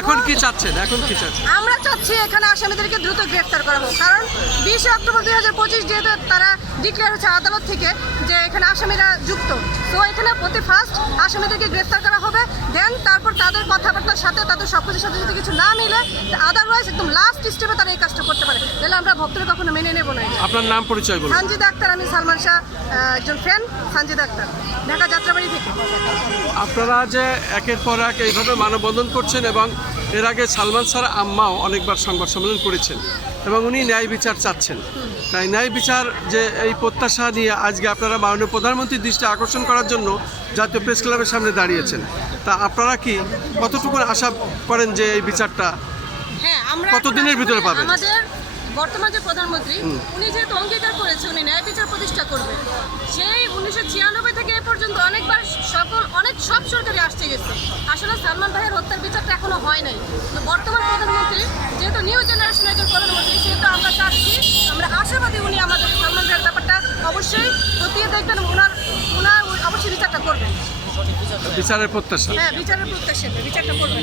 এখন কি চাচ্ছেন? আমরা চাচ্ছি এখানে আসামিদেরকে দ্রুত গ্রেফতার করা হোক, কারণ 20 অক্টোবর 2025 যেহেতু তারা ডিক্লেয়ার হচ্ছে আদালত থেকে যে এখানে আসামিরা যুক্ত, তো এখানে প্রতি ফার্স্ট আসামিদেরকে গ্রেফতার করা হবে, দেন তারপর তাদের কথাবার্তার সাথে তাদের সব কিছুর সাথে যদি কিছু না মিলে, আদারওয়াইজ একদম লাস্ট স্টেপে তারা এই কাজটা করতে পারে, তাহলে আমরা ভক্তরা কখনো মেনে নেব না। আপনার নাম পরিচয় বলুন। সানজিদা আক্তার, আমি সালমান শাহ একজন ফ্যান, সানজিদা আক্তার, ঢাকা যাত্রাবাড়ি থেকে। আপনারা যে একের পর এক এইভাবে মানববন্ধন করছেন এবং এর আগে সালমান শাহর আম্মাও অনেকবার সংবাদ সম্মেলন করেছেন এবং উনি ন্যায় বিচার চাচ্ছেন, তাই ন্যায় বিচার যে এই প্রত্যাশা নিয়ে আজকে আপনারা মাননীয় প্রধানমন্ত্রীর দৃষ্টি আকর্ষণ করার জন্য জাতীয় প্রেস ক্লাবের সামনে দাঁড়িয়েছেন, তা আপনারা কি কতটুকু আশা করেন যে এই বিচারটা কতদিনের ভিতরে পাবেন? আমাদের বর্তমান যে প্রধানমন্ত্রী, উনি যেহেতু অঙ্গীকার করেছে উনি ন্যায় বিচার প্রতিষ্ঠা করবে, সেই 1996 থেকে এ পর্যন্ত অনেকবার সব সরকারি আসতে গেছে, আসলে সালমান ভাইয়ের হত্যার বিচারটা এখনো হয় নাই। তো বর্তমান প্রধানমন্ত্রী যেহেতু নিউ জেনারেশনের একজন প্রধানমন্ত্রী, সেহেতু আমরা চাচ্ছি, আমরা আশাবাদী উনি আমাদের সালমান ভাইয়ের ব্যাপারটা অবশ্যই খতিয়ে দেখবেন, ওনার অবশ্যই বিচারটা করবেন। বিচারের প্রত্যাশা, হ্যাঁ বিচারের প্রত্যাশা, বিচারটা করবেন।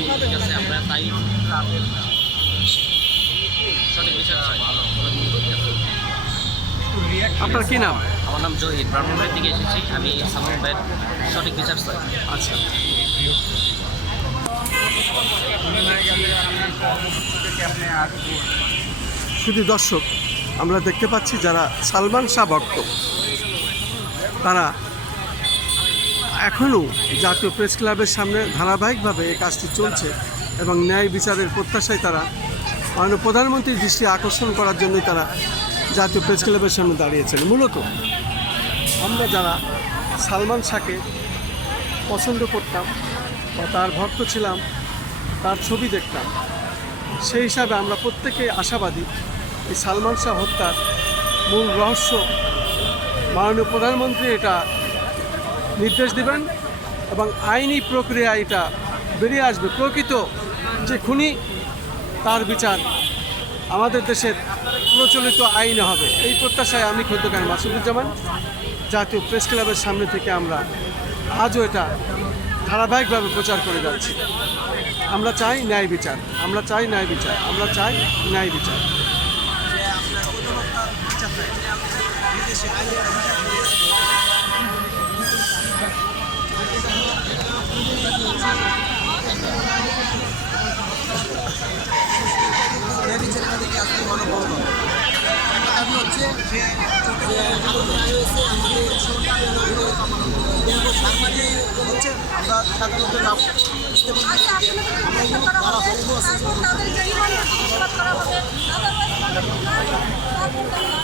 আপনার কি নাম? আমার নাম জহির, ব্রাহ্মণবাড়ির থেকে এসেছি। আমি সালমান ভাইয়ের সঠিক বিচার চাই। আচ্ছা, শুধু দর্শক, আমরা দেখতে পাচ্ছি যারা সালমান শাহ ভক্ত তারা এখনও জাতীয় প্রেস ক্লাবের সামনে ধারাবাহিকভাবে এই কাজটি চলছে এবং ন্যায় বিচারের প্রত্যাশায় তারা মাননীয় প্রধানমন্ত্রীর দৃষ্টি আকর্ষণ করার জন্যই তারা জাতীয় প্রেস ক্লাবের সামনে দাঁড়িয়েছেন। মূলত আমরা যারা সালমান শাহকে পছন্দ করতাম বা তার ভক্ত ছিলাম, তার ছবি দেখতাম, সেই হিসাবে আমরা প্রত্যেকেই আশাবাদী এই সালমান শাহ হত্যার মূল রহস্য মাননীয় প্রধানমন্ত্রী এটা নির্দেশ দেবেন এবং আইনি প্রক্রিয়া এটা বেরিয়ে আসবে, প্রকৃত যে খুনি তার বিচার আমাদের দেশের প্রচলিত আইনে হবে। এই প্রত্যাশায় আমি খোদ্দকার মাসুদুজ্জামান জাতীয় প্রেস ক্লাবের সামনে থেকে আমরা আজও এটা ধারাবাহিকভাবে প্রচার করে যাচ্ছি। আমরা চাই ন্যায় বিচার, আমরা চাই ন্যায় বিচার, আমরা চাই ন্যায় বিচার। আমরা